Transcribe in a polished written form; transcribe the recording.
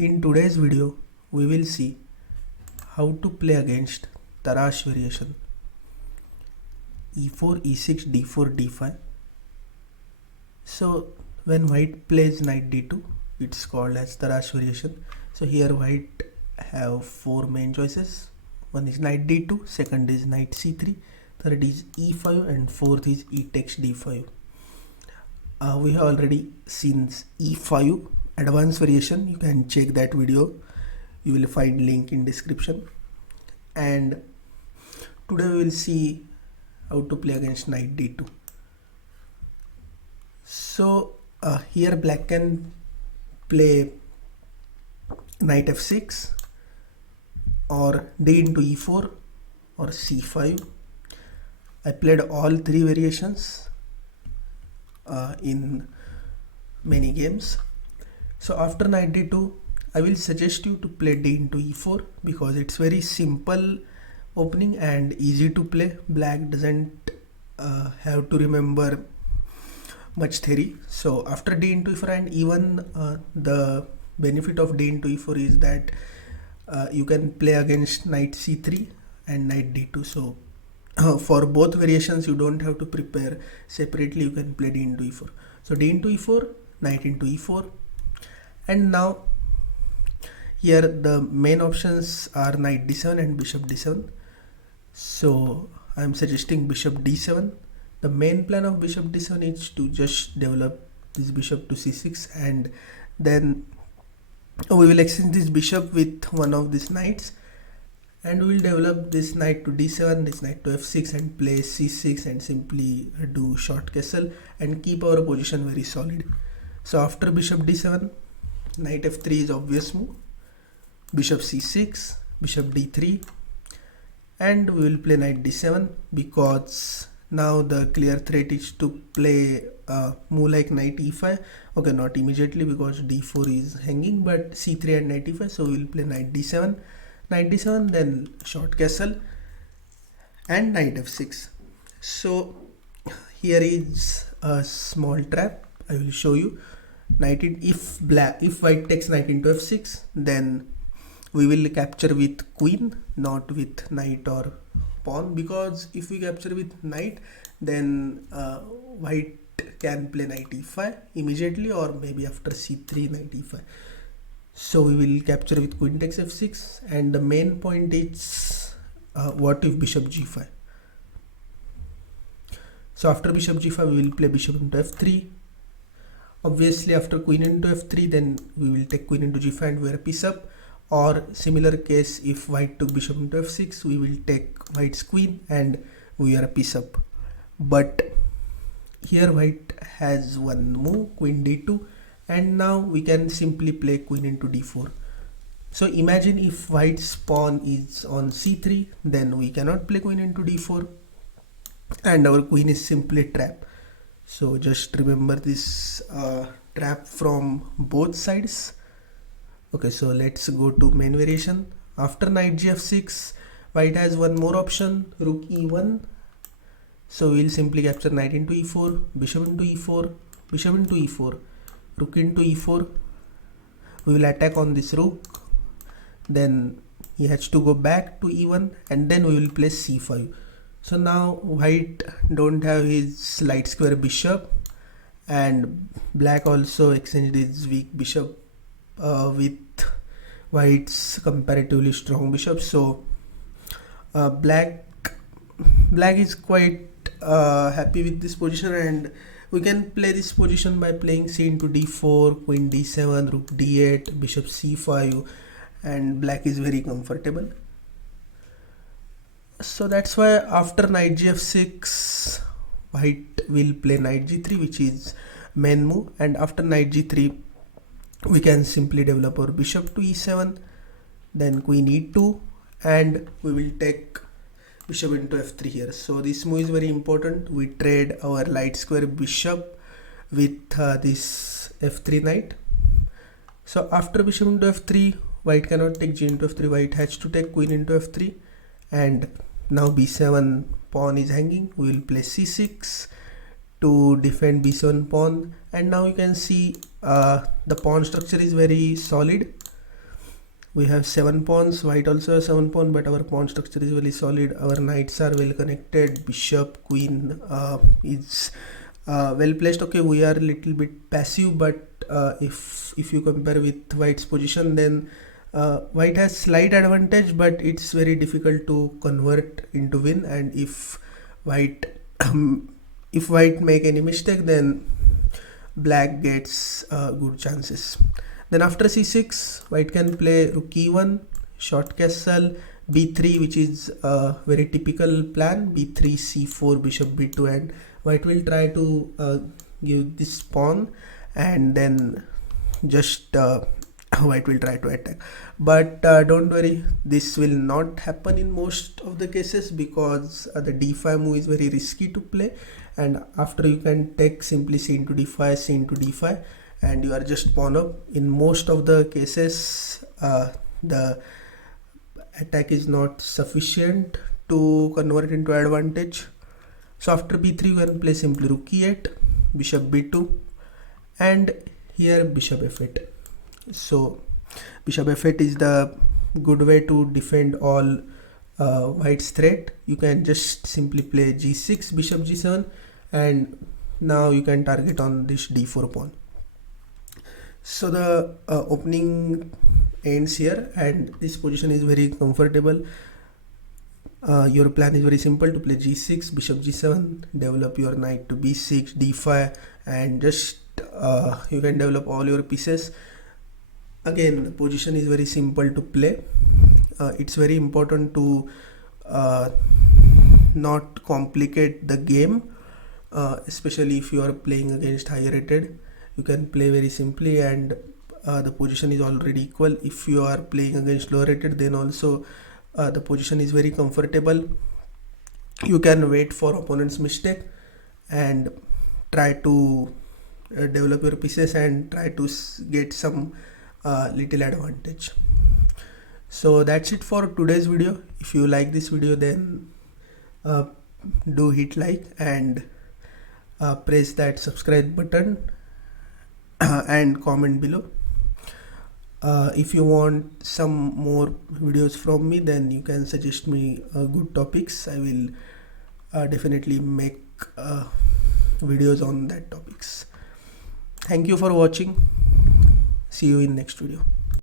In today's video, we will see how to play against Tarrasch variation e4, e6, d4, d5. So when white plays knight d2, it's called as Tarrasch variation. So here white have four main choices. One is knight d2, second is knight c3, third is e5, and fourth is e takes d5. We have already seen e5 advanced variation. You can check that video. You will find link in description. And today we will see how to play against knight d2. So here black can play knight f6 or d into e4 or c5. I played all three variations in many games. So after knight d2, I will suggest you to play d into e4 because it's very simple opening and easy to play. Black doesn't have to remember much theory. So after d into e4, and even the benefit of d into e4 is that you can play against knight c3 and knight d2. So for both variations you don't have to prepare separately. You can play d into e4. So d into e4, knight into e4, and now here the main options are knight d7 and bishop d7. So I am suggesting bishop d7. The main plan of bishop d7 is to just develop this bishop to c6, and then we will exchange this bishop with one of these knights, and we will develop this knight to d7, this knight to f6, and play c6 and simply do short castle and keep our position very solid. So after bishop d7, knight f3 is obvious move, bishop c6, bishop d3, and we will play knight d7 because now the clear threat is to play move like knight e5. Okay, not immediately because d4 is hanging, but c3 and knight e5. So we will play knight d7, then short castle and knight f6. So here is a small trap. I will show you. If white takes knight into f6, then we will capture with queen, not with knight or pawn, because if we capture with knight, then white can play knight e5 immediately, or maybe after c3 knight e5. So we will capture with queen takes f6, and the main point is what if bishop g5. So after bishop g5 we will play bishop into f3. Obviously after queen into f3, then we will take queen into g5 and wear a piece up. Or similar case, if white took bishop into f6, we will take white's queen and we are a piece up. But here white has one move, queen d2, and now we can simply play queen into d4. So imagine if white's pawn is on c3, then we cannot play queen into d4 and our queen is simply trapped. So just remember this trap from both sides. Okay, so let's go to main variation. After knight gf6, white has one more option, rook e1. So we'll simply capture knight into e4, bishop into e4, bishop into e4, rook into e4. We will attack on this rook. Then he has to go back to e1, and then we will play c5. So now white don't have his light square bishop, and black also exchanged his weak bishop with white's comparatively strong bishop. So black is quite happy with this position, and we can play this position by playing c into d4, queen d7, rook d8, bishop c5, and black is very comfortable. So that's why after knight gf6, white will play knight g3, which is main move, and after knight g3 we can simply develop our bishop to e7, then queen e2, and we will take bishop into f3 here. So this move is very important. We trade our light square bishop with this f3 knight. So after bishop into f3, white cannot take g into f3, white has to take queen into f3, and now b7 pawn is hanging. We will play c6 to defend b7 pawn, and now you can see the pawn structure is very solid. We have 7 pawns, white also has 7 pawn, but our pawn structure is very solid. Our knights are well connected. Bishop, queen is well placed. Okay, we are a little bit passive, but if you compare with white's position, then white has slight advantage, but it's very difficult to convert into win. And if white if white make any mistake, then black gets good chances. Then after c6, white can play rook e1, short castle, b3, which is a very typical plan, b3, c4, bishop b2, and white will try to give this pawn, and then just white will try to attack. But don't worry, this will not happen in most of the cases, because the d5 move is very risky to play, and after you can take simply c into d5, c into d5, and you are just pawn up. In most of the cases the attack is not sufficient to convert into advantage. So after b3 you can play simply rook e8, bishop b2, and here bishop f8. So bishop f8 is the good way to defend all white's threat. You can just simply play g6, bishop g7, and now you can target on this d4 pawn. So the opening ends here, and this position is very comfortable. Your plan is very simple: to play g6, bishop g7, develop your knight to b6, d5, and just you can develop all your pieces. Again, the position is very simple to play. It's very important to not complicate the game, especially if you are playing against higher rated. You can play very simply, and the position is already equal. If you are playing against lower rated, then also the position is very comfortable. You can wait for opponent's mistake and try to develop your pieces and try to get some little advantage. So that's it for today's video. If you like this video, then do hit like and press that subscribe button and comment below. If you want some more videos from me, then you can suggest me good topics. I will definitely make videos on that topics. Thank you for watching. See you in next video.